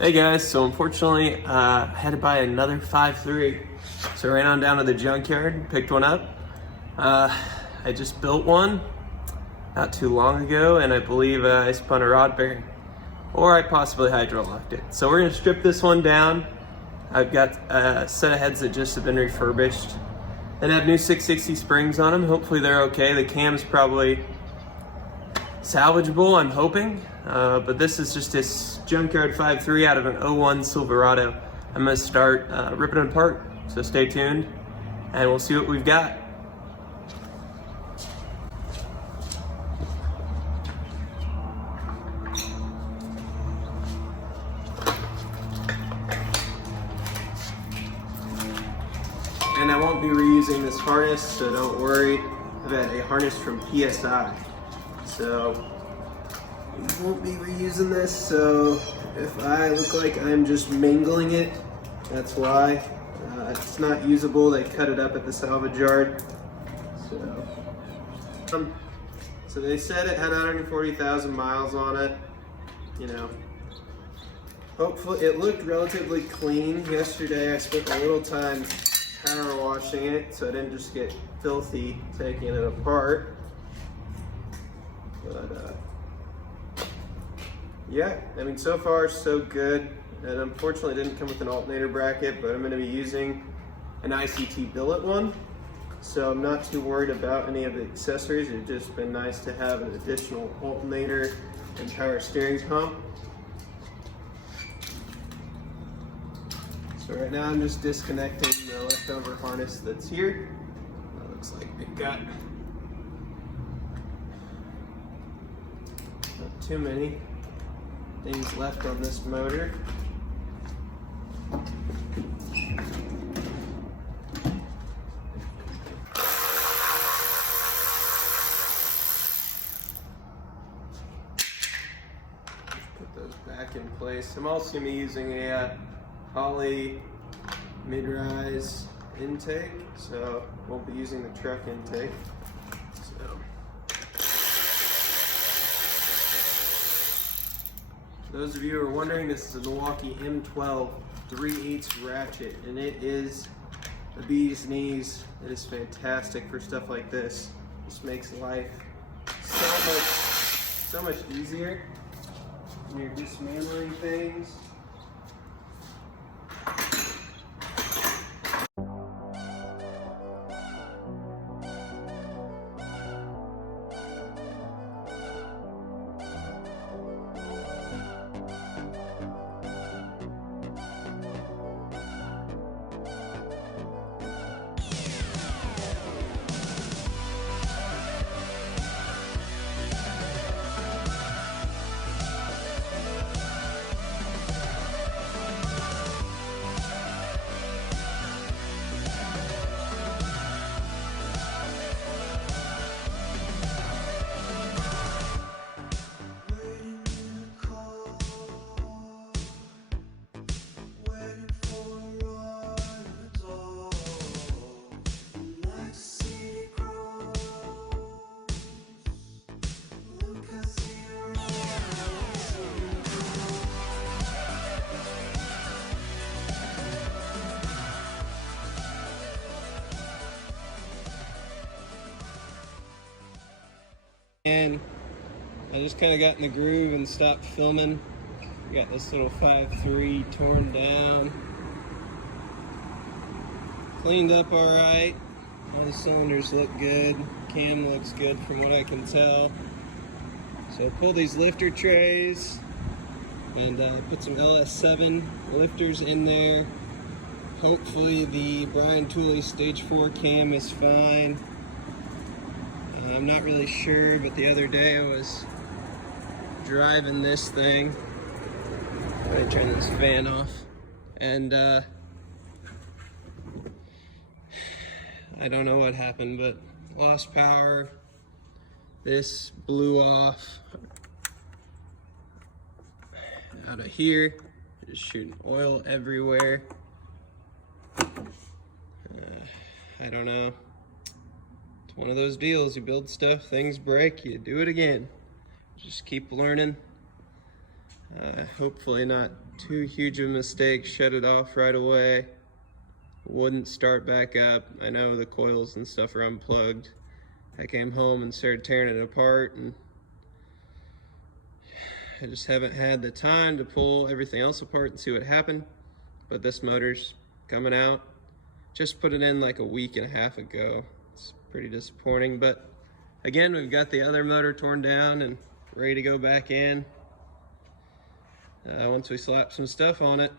Hey guys, so unfortunately I had to buy another 5.3. So I ran on down to the junkyard, picked one up. I just built one not too long ago, and I believe I spun a rod bearing, or I possibly hydro-locked it. So we're gonna strip this one down. I've got a set of heads that just have been refurbished and have new 660 springs on them. Hopefully they're okay. The cam's probably salvageable, I'm hoping. But this is just this junkyard 5.3 out of an 01 Silverado. I'm gonna start ripping it apart, so stay tuned and we'll see what we've got. And I won't be reusing this harness, so don't worry. I've had a harness from PSI, so we won't be reusing this. So if I look like I'm just mingling it, that's why. It's not usable. They cut it up at the salvage yard. So they said it had 140,000 miles on it. You know, hopefully it looked relatively clean. Yesterday I spent a little time power washing it so I didn't just get filthy taking it apart. But yeah, I mean, so far so good. And unfortunately it didn't come with an alternator bracket, but I'm going to be using an ICT billet one, so I'm not too worried about any of the accessories. It's just been nice to have an additional alternator and power steering pump. So right now I'm just disconnecting the leftover harness that's here. It looks like we've got not too many things left on this motor. Put those back in place. I'm also going to be using a Holley mid-rise intake, so won't be using the truck intake. So those of you who are wondering, this is a Milwaukee M12 3/8 ratchet, and it is the bee's knees. It is fantastic for stuff like this. This makes life so much easier when you're dismantling things. And I just kind of got in the groove and stopped filming. Got this little 5.3 torn down. Cleaned up all right. All the cylinders look good. Cam looks good from what I can tell. So I pulled these lifter trays and put some LS7 lifters in there. Hopefully the Brian Tooley Stage 4 cam is fine. I'm not really sure, but the other day I was driving this thing. I'm gonna turn this fan off. And I don't know what happened, but lost power. This blew off out of here. Just shooting oil everywhere. I don't know. It's one of those deals. You build stuff, things break, you do it again. Just keep learning. Hopefully not too huge of a mistake. Shut it off right away. Wouldn't start back up. I know the coils and stuff are unplugged. I came home and started tearing it apart, and I just haven't had the time to pull everything else apart and see what happened. But this motor's coming out. Just put it in like a week and a half ago. It's pretty disappointing, but again, we've got the other motor torn down and ready to go back in once we slap some stuff on it.